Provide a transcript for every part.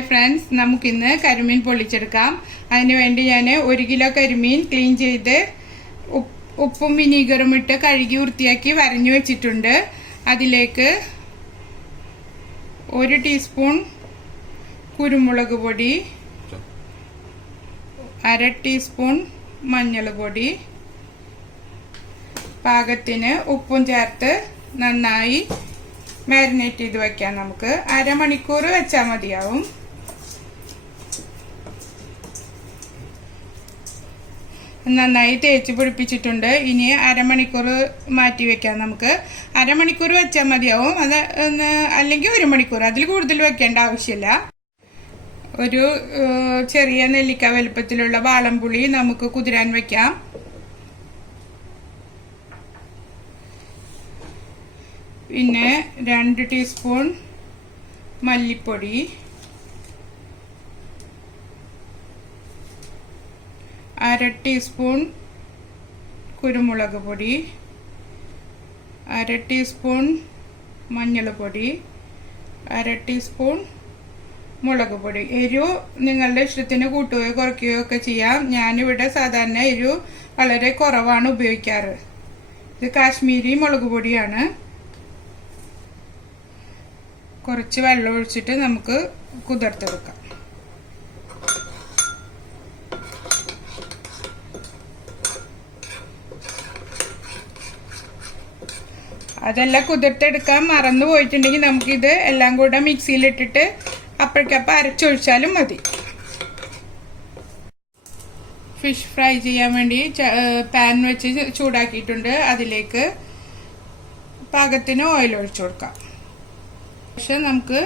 Hi friends, നമുക്കിന്ന് കരിമീൻ പൊള്ളിച്ചെടുക്കാം. അതിനുവേണ്ടി ഞാൻ 1 കിലോ കരിമീൻ ക്ലീൻ ചെയ്ത് ഉപ്പും വിനീഗറും ഇട്ട് കഴുകി വൃത്തിയാക്കി വരഞ്ഞു വെച്ചിട്ടുണ്ട്. അതിലേക്ക് 1 ടീസ്പൂൺ കുരുമുളക് പൊടി, 1/2 ടീസ്പൂൺ മഞ്ഞൾ പൊടി, പാകത്തിന് ഉപ്പും ചേർത്ത് നന്നായി മാരിനേറ്റ് ചെയ്ത് വെക്കാം. നമുക്ക് അരമണിക്കൂർ വെച്ചാൽ മതിയാവും. നന്നായി തേച്ച് പിടിപ്പിച്ചിട്ടുണ്ട്. ഇനി അരമണിക്കൂർ മാറ്റി വെക്കാം. നമുക്ക് അരമണിക്കൂർ വെച്ചാൽ മതിയാവും. അത് അല്ലെങ്കിൽ 1 മണിക്കൂർ, അതിൽ കൂടുതൽ വെക്കേണ്ട ആവശ്യമില്ല. ഒരു ചെറിയ നെല്ലിക്ക വലുപ്പത്തിലുള്ള വാളംപുളി നമുക്ക് കുതിരാൻ വെക്കാം. പിന്നെ 2 ടീസ്പൂൺ മല്ലിപ്പൊടി, 1/2 ടീസ്പൂൺ കുരുമുളക് പൊടി, 1/2 ടീസ്പൂൺ മഞ്ഞൾപ്പൊടി, 1/2 ടീസ്പൂൺ മുളക് പൊടി. എരിവ് നിങ്ങളുടെ ഇഷ്ടത്തിന് കൂട്ടുകയോ കുറയ്ക്കുകയോ ഒക്കെ ചെയ്യാം. ഞാനിവിടെ സാധാരണ എരിവ് വളരെ കുറവാണ് ഉപയോഗിക്കാറ്. ഇത് കാശ്മീരി മുളക് പൊടിയാണ്. കുറച്ച് വെള്ളം ഒഴിച്ചിട്ട് നമുക്ക് കുതിർത്തെടുക്കാം. അതെല്ലാം കുതിർത്തെടുക്കാൻ മറന്നു പോയിട്ടുണ്ടെങ്കിൽ നമുക്കിത് എല്ലാം കൂടെ മിക്സിയിലിട്ടിട്ട് അപ്പോഴേക്കപ്പം അരച്ചൊഴിച്ചാലും മതി. ഫിഷ് ഫ്രൈ ചെയ്യാൻ വേണ്ടി പാൻ വെച്ച് ചൂടാക്കിയിട്ടുണ്ട്. അതിലേക്ക് പാകത്തിന് ഓയിൽ ഒഴിച്ചു കൊടുക്കാം. ശേഷം നമുക്ക്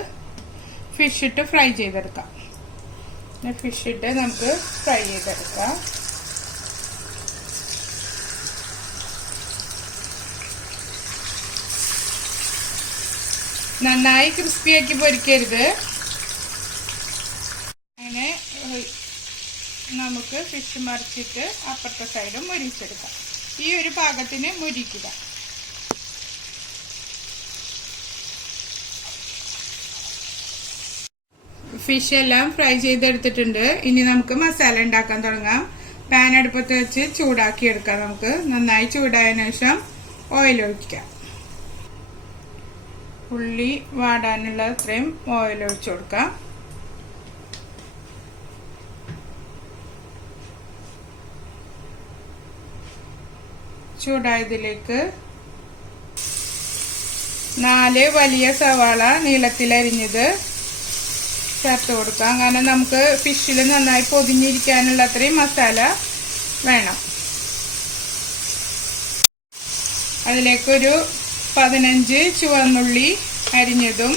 ഫിഷ് ഇട്ട് ഫ്രൈ ചെയ്തെടുക്കാം. ഫിഷ് ഇട്ട് നമുക്ക് ഫ്രൈ ചെയ്തെടുക്കാം. നന്നായി ക്രിസ്പിയാക്കി പൊരിക്കരുത്. അങ്ങനെ നമുക്ക് ഫിഷ് മറിച്ചിട്ട് അപ്പുറത്തെ സൈഡും മുരിച്ചെടുക്കാം. ഈ ഒരു പാകത്തിന് മുരിക്കുക. ഫിഷ് എല്ലാം ഫ്രൈ ചെയ്തെടുത്തിട്ടുണ്ട്. ഇനി നമുക്ക് മസാല ഉണ്ടാക്കാൻ തുടങ്ങാം. പാൻ അടുപ്പത്ത് വെച്ച് ചൂടാക്കി എടുക്കാം. നമുക്ക് നന്നായി ചൂടായതിനു ശേഷം ഓയിൽ ഒഴിക്കാം. ഉള്ളി വാടാനുള്ള അത്രയും ഓയിൽ ഒഴിച്ചു കൊടുക്കാം. ചൂടായതിലേക്ക് 4 വലിയ സവാള നീളത്തിലരിഞ്ഞത് ചേർത്ത് കൊടുക്കാം. കാരണം നമുക്ക് ഫിഷിൽ നന്നായി പൊതിഞ്ഞിരിക്കാനുള്ള അത്രയും മസാല വേണം. അതിലേക്കൊരു 15 ചുവന്നുള്ളി അരിഞ്ഞതും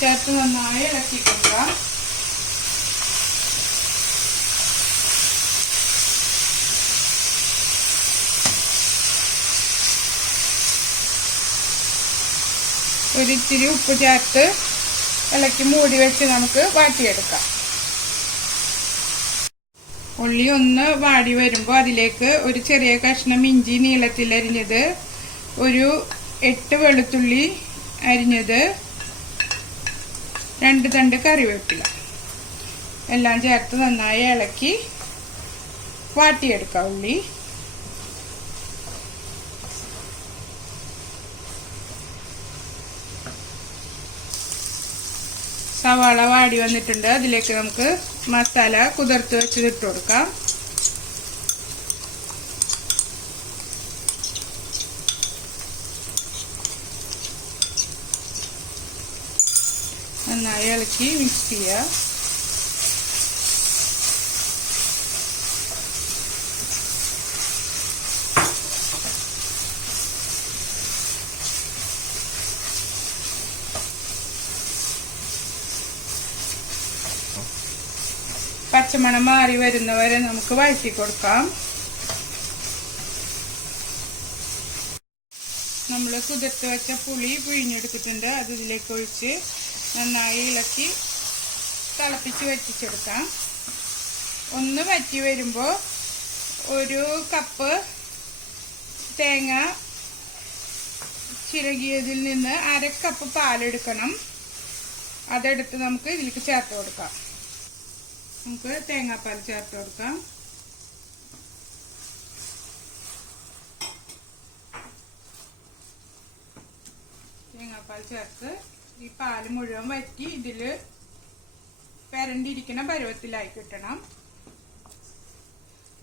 ചേർത്ത് നന്നായി ഇളക്കി കൊടുക്കാം. ഒരിത്തിരി ഉപ്പ് ചേർത്ത് ഇളക്കി മൂടി വെച്ച് നമുക്ക് വാട്ടിയെടുക്കാം. ഉള്ളി ഒന്ന് വാടി വരുമ്പോൾ അതിലേക്ക് ഒരു ചെറിയ കഷ്ണം ഇഞ്ചി നീളത്തിലരിഞ്ഞത്, ഒരു 8 വെളുത്തുള്ളി അരിഞ്ഞത്, 2 തണ്ട് കറിവേപ്പില എല്ലാം ചേർത്ത് നന്നായി ഇളക്കി വാട്ടിയെടുക്കാം. ഉള്ളി സവാള വാടി വന്നിട്ടുണ്ട്. അതിലേക്ക് നമുക്ക് മസാല കുതിർത്ത് വെച്ചത് ഇട്ട് കൊടുക്കാം. നന്നായി ഇളക്കി മിക്സ് ചെയ്യുക. പച്ചമണം മാറി വരുന്നവരെ നമുക്ക് വഴറ്റി കൊടുക്കാം. നമ്മൾ കുതിർത്ത് വെച്ച പുളി പിഴിഞ്ഞെടുത്തിട്ടുണ്ട്. അത് ഇതിലേക്ക് ഒഴിച്ച് നന്നായി ഇളക്കി തിളപ്പിച്ച് വറ്റിച്ചെടുക്കാം. ഒന്ന് വറ്റി വരുമ്പോൾ 1 കപ്പ് തേങ്ങ ചിരകിയതിൽ നിന്ന് 1/2 കപ്പ് പാലെടുക്കണം. അതെടുത്ത് നമുക്ക് ഇതിലേക്ക് ചേർത്ത് കൊടുക്കാം. നമുക്ക് തേങ്ങാപ്പാൽ ചേർത്ത് കൊടുക്കാം. തേങ്ങാപ്പാൽ ചേർത്ത് ഈ പാല് മുഴുവൻ വറ്റി ഇതിൽ പെരണ്ടിരിക്കുന്ന പരുവത്തിലായി കിട്ടണം.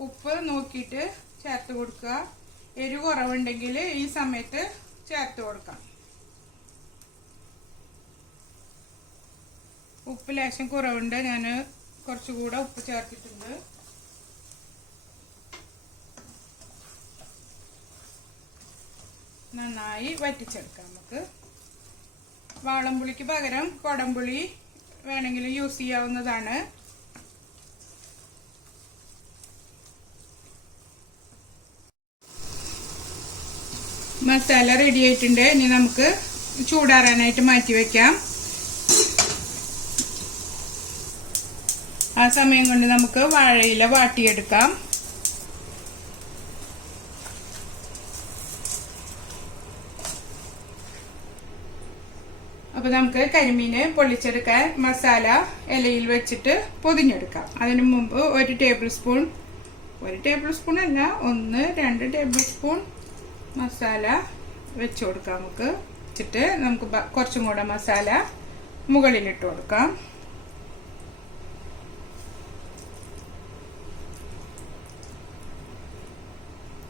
ഉപ്പ് നോക്കിയിട്ട് ചേർത്ത് കൊടുക്കുക. എരിവ് കുറവുണ്ടെങ്കിൽ ഈ സമയത്ത് ചേർത്ത് കൊടുക്കാം. ഉപ്പ് ലേശം കുറവുണ്ട്, ഞാൻ കുറച്ചുകൂടെ ഉപ്പ് ചേർത്തിട്ടുണ്ട്. നന്നായി വറ്റിച്ചെടുക്കാം. നമുക്ക് വാളംപുളിക്ക് പകരം കൊടംപുളി വേണമെങ്കിലും യൂസ് ചെയ്യാവുന്നതാണ്. മസാല റെഡി ആയിട്ടുണ്ട്. ഇനി നമുക്ക് ചൂടാറാനായിട്ട് മാറ്റി വെക്കാം. ആ സമയം കൊണ്ട് നമുക്ക് വാഴയില വാട്ടിയെടുക്കാം. അപ്പൊ നമുക്ക് കരിമീന് പൊള്ളിച്ചെടുക്കാൻ മസാല ഇലയിൽ വെച്ചിട്ട് പൊതിഞ്ഞെടുക്കാം. അതിനു മുമ്പ് ഒരു ടേബിൾ സ്പൂൺ അല്ല 1-2 ടേബിൾ സ്പൂൺ മസാല വെച്ച് കൊടുക്കാം. നമുക്ക് വെച്ചിട്ട് നമുക്ക് കുറച്ചും കൂടെ മസാല മുകളിലിട്ട് കൊടുക്കാം.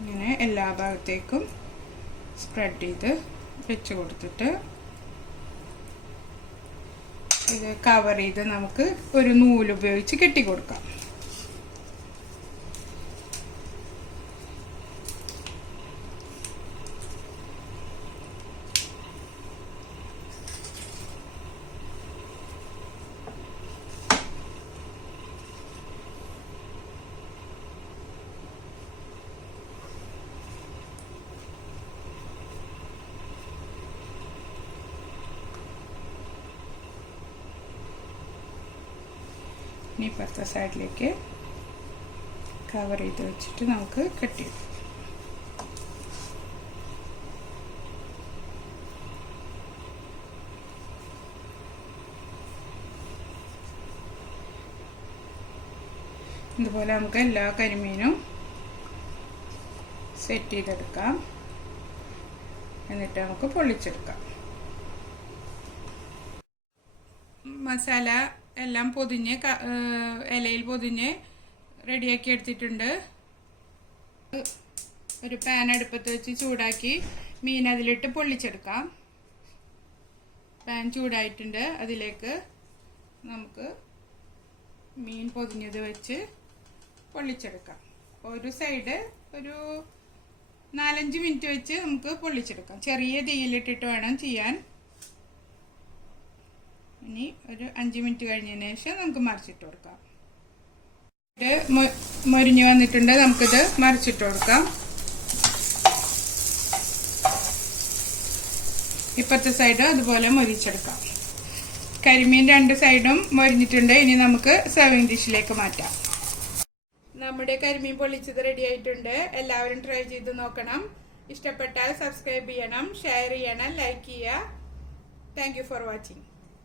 ഇങ്ങനെ എല്ലാ ഭാഗത്തേക്കും സ്പ്രെഡ് ചെയ്ത് വെച്ച് കൊടുത്തിട്ട് ഇത് കവർ ചെയ്ത് നമുക്ക് ഒരു നൂല് ഉപയോഗിച്ച് കെട്ടിക്കൊടുക്കാം. ഇനി ഇപ്പുറത്തെ സൈഡിലേക്ക് കവർ ചെയ്ത് വെച്ചിട്ട് നമുക്ക് കട്ട് ചെയ്യാം. ഇതുപോലെ നമുക്ക് എല്ലാ കരിമീനും സെറ്റ് ചെയ്തെടുക്കാം. എന്നിട്ട് നമുക്ക് പൊള്ളിച്ചെടുക്കാം. മസാല എല്ലാം പൊതിഞ്ഞ് ഇലയിൽ പൊതിഞ്ഞ് റെഡിയാക്കി എടുത്തിട്ടുണ്ട്. ഒരു പാൻ അടുപ്പത്ത് വെച്ച് ചൂടാക്കി മീൻ അതിലിട്ട് പൊള്ളിച്ചെടുക്കാം. പാൻ ചൂടായിട്ടുണ്ട്. അതിലേക്ക് നമുക്ക് മീൻ പൊതിഞ്ഞത് വെച്ച് പൊള്ളിച്ചെടുക്കാം. ഒരു സൈഡ് ഒരു 4-5 മിനിറ്റ് വെച്ച് നമുക്ക് പൊള്ളിച്ചെടുക്കാം. ചെറിയ തീയിലിട്ടിട്ട് വേണം ചെയ്യാൻ. ഇനി ഒരു 5 മിനിറ്റ് കഴിഞ്ഞതിന് ശേഷം നമുക്ക് മറിച്ചിട്ട് കൊടുക്കാം. മൊരിഞ്ഞു വന്നിട്ടുണ്ട്. നമുക്കിത് മറിച്ചിട്ട് കൊടുക്കാം. ഇപ്പുറത്തെ സൈഡ് അതുപോലെ മൊരിച്ചെടുക്കാം. കരിമീൻ 2 സൈഡും മൊരിഞ്ഞിട്ടുണ്ട്. ഇനി നമുക്ക് സെർവിങ് ഡിഷിലേക്ക് മാറ്റാം. നമ്മുടെ കരിമീൻ പൊള്ളിച്ചത് റെഡി ആയിട്ടുണ്ട്. എല്ലാവരും ട്രൈ ചെയ്ത് നോക്കണം. ഇഷ്ടപ്പെട്ടാൽ സബ്സ്ക്രൈബ് ചെയ്യണം, ഷെയർ ചെയ്യണം, ലൈക്ക് ചെയ്യുക. Thank you for watching.